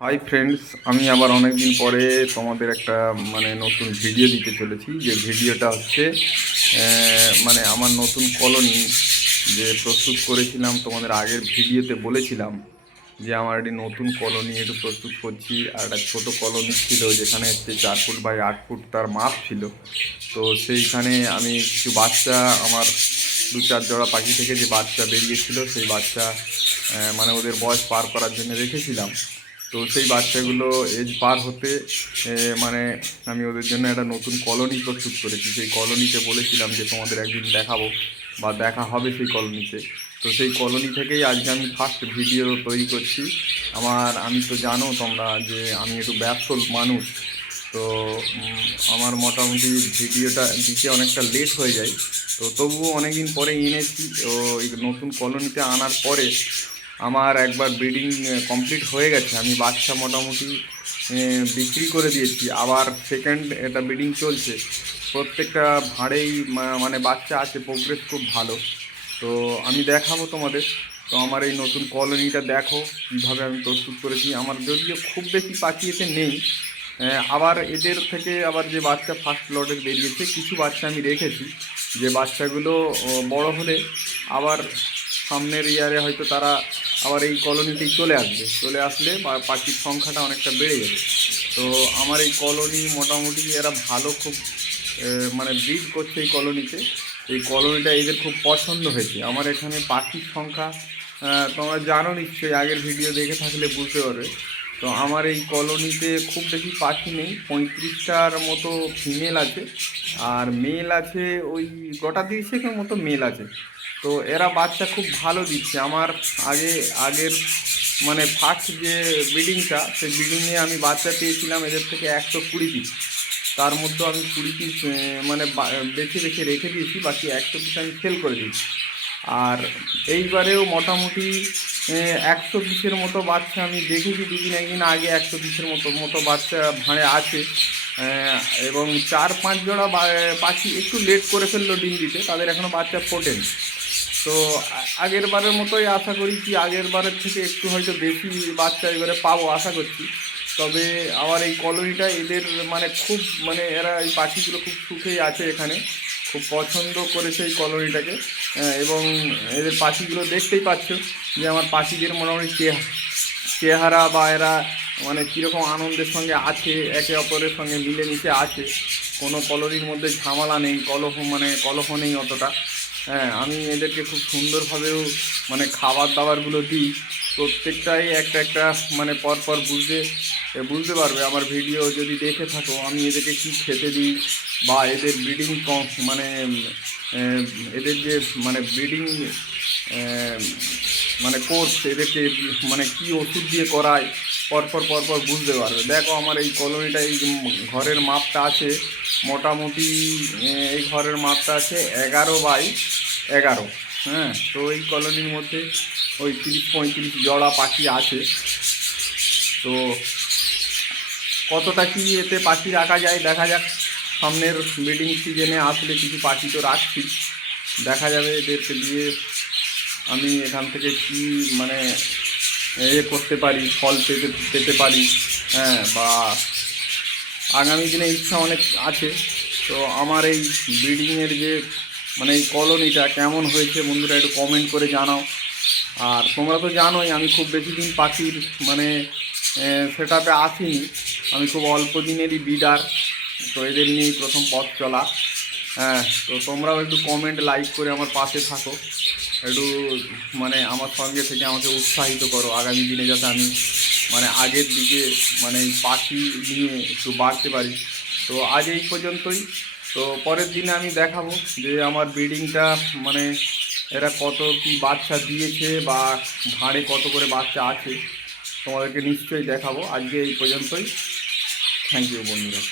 Hi friends, আমি আবার অনেক দিন পরে তোমাদের একটা নতুন ভিডিও দিতে চলেছি। যে ভিডিওটা হচ্ছে আমার নতুন কলোনি যে প্রস্তুত করেছিলাম। তোমাদের আগের ভিডিওতে বলেছিলাম যে আমার একটি নতুন কলোনি একটু প্রস্তুত করছি। আর একটা ছোটো কলোনি ছিল যেখানে হচ্ছে 4 ফুট বাই 8 ফুট তার মাপ ছিল। তো সেইখানে আমি কিছু বাচ্চা, আমার 2-4 জোড়া পাখি থেকে যে বাচ্চা বেরিয়েছিল সেই বাচ্চা ওদের বয়স পার করার জন্য রেখেছিলাম। তো সেই বাচ্চাগুলো এজ পার হতে মানে আমি ওদের জন্য একটা নতুন কলোনি প্রস্তুত করেছি। সেই কলোনিতে বলেছিলাম যে তোমাদের একদিন দেখাবো বা দেখা হবে সেই কলোনিতে। তো সেই কলোনি থেকেই আজকে আমি ফার্স্ট ভিডিও তৈরি করছি। আমি তো জানো তোমরা যে আমি একটু ব্যস্ত মানুষ। তো আমার মোটামুটি ভিডিওটা দিতে অনেকটা লেট হয়ে যায়। তো তবুও অনেক দিন পরে এনেছি। ও এই নতুন কলোনিতে আনার পরে আমার একবার ব্রিডিং কমপ্লিট হয়ে গেছে। আমি বাচ্চা মোটামুটি বিক্রি করে দিয়েছি। আবার সেকেন্ড এটা ব্রিডিং চলছে। প্রত্যেকটা ভাঁড়েই বাচ্চা আছে, প্রোগ্রেস খুব ভালো। তো আমি দেখাবো তোমাদের। তো আমার এই নতুন কলোনিটা দেখো কীভাবে আমি প্রস্তুত করেছি। আমার যদিও খুব বেশি পাখি এতে নেই। আবার এদের থেকে আবার যে বাচ্চা ফার্স্ট লটের বেরিয়েছে, কিছু বাচ্চা আমি রেখেছি যে বাচ্চাগুলো বড় হলে আবার সামনের ইয়ারে হয়তো তারা আবার এই কলোনিতেই চলে আসলে বা পাখির সংখ্যাটা অনেকটা বেড়ে যাবে। তো আমার এই কলোনি মোটামুটি এরা ভালো খুব ব্রিড করছে এই কলোনিতে। এই কলোনিটা এদের খুব পছন্দ হয়েছে। আমার এখানে পাখির সংখ্যা তোমরা জানো নিশ্চয়ই, আগের ভিডিও দেখে থাকলে বুঝতে পারবে। তো আমার এই কলোনিতে খুব বেশি পাখি নেই, 35টার মতো ফিমেল আছে আর মেল আছে ওই গোটা 30-এর মতো মেল আছে। তো এরা বাচ্চা খুব ভালো দিচ্ছে। আমার আগের ফার্স্ট যে ব্রিডিংটা, সেই ব্রিডিংয়ে আমি বাচ্চা পেয়েছিলাম এদের থেকে 120 পিস। তার মধ্যে আমি 20 পিস বেছে বেছে রেখে দিয়েছি, বাকি 100 পিস আমি সেল করে দিয়েছি। আর এইবারেও মোটামুটি 100 পিসের মতো বাচ্চা আমি দেখেছি। দুদিন একদিন আগে 100 পিসের মতো বাচ্চা ভাঁড়ে আছে। এবং 4-5 জোড়া পাখি একটু লেট করে ফেললো ডিম দিতে, তাদের এখনও বাচ্চা ফোটেনি। তো আগের বারের মতোই আশা করি, কি আগের বারের থেকে একটু হয়তো বেশি বাচ্চা এবারে পাবো আশা করছি। তবে আমার এই কলোনিটা এদের খুব এরা এই পাখিগুলো খুব সুখেই আছে এখানে, খুব পছন্দ করেছে এই কলোনিটাকে। এবং এদের পাখিগুলো দেখতেই পাচ্ছ যে আমার পাখিদের মোটামুটি চেহারা বা এরা কীরকম আনন্দের সঙ্গে আছে, একে অপরের সঙ্গে মিলেমিশে আছে। কোনো কলোনির মধ্যে ঝামেলা নেই, কলহ নেই অতটা। হ্যাঁ, আমি এদেরকে খুব সুন্দরভাবেও খাবার দাবারগুলো দিই। প্রত্যেকটাই একটা একটা পরপর বুঝতে পারবে আমার ভিডিও যদি দেখে থাকো আমি এদেরকে কী খেতে দিই বা এদের ব্রিডিং এদের যে ব্রিডিং কোর্স, এদেরকে কী ওষুধ দিয়ে করায় পরপর বুঝতে পারবে। দেখো আমার এই কলোনিটা, এই ঘরের মাপটা আছে মোটামুটি, এই ঘরের মাপটা আছে 11x11। হ্যাঁ, তো এই কলোনির মধ্যে ওই 30-35 জোড়া পাখি আছে। তো কতটা কি এতে পাখি রাখা যায় দেখা যাক। সামনের ব্রিডিং সিজনে আসলে কিছু পাখি তো রাখছি, দেখা যাবে এদেরকে দিয়ে আমি এখান থেকে কি করতে পারি, ফল পেতে পারি। হ্যাঁ, বা আগামী দিনে ইচ্ছা অনেক আছে। তো আমার এই ব্রিডিংয়ের যে এই কলোনিটা কেমন হয়েছে বন্ধুরা একটু কমেন্ট করে জানাও। আর তোমরা তো জানোই আমি খুব বেশি দিন পাখির সেটআপে আসিনি, আমি খুব অল্প দিনেরই বিডার। তো এদের নিয়েই প্রথম পথ চলা। হ্যাঁ, তো তোমরাও একটু কমেন্ট লাইক করে আমার পাশে থাকো, একটু আমার সঙ্গে থেকে আমাকে উৎসাহিত করো আগামী দিনে, যাতে আমি আগের দিকে এই পাখি নিয়ে একটু বাড়তে পারি। তো আজ এই পর্যন্তই। তো পরের দিনে আমি দেখাবো যে আমার ব্রিডিংটা এরা কত কি বাচ্চা দিয়েছে বা ভাঁড়ে কত করে বাচ্চা আছে, তোমাদেরকে নিশ্চয়ই দেখাবো। আজকে এই পর্যন্তই। থ্যাংক ইউ বন্ধুরা।